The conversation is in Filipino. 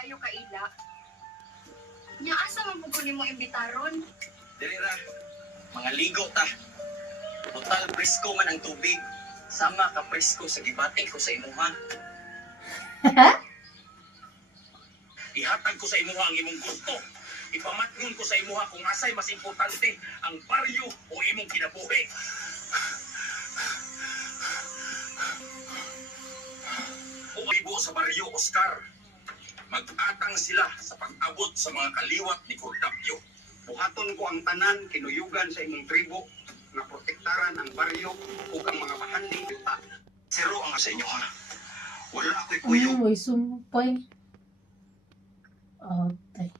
kaayo kaila. Nya asa man pud nimo imbitaron? Dili ra. Mga ligo ta. Total presko man ang tubig. Sama ka presko sa gibati ko sa imuha. Ihatag ko sa imuha ang imong gusto. Ipamatngon ko sa imuha kung asay mas importante, ang baryo o imong kinabuhi. Umibo sa baryo, Oscar. Mag-atang sila sa pag-abot sa mga kaliwat ni Cordapio. Buhaton ko ang tanan kinuyugan sa imong tribo na protektaran ang baryo ug ang mga mahanding yuta. Zero ang sa inyo ha. Wala ako'y kuyog. May sumpay. Okay.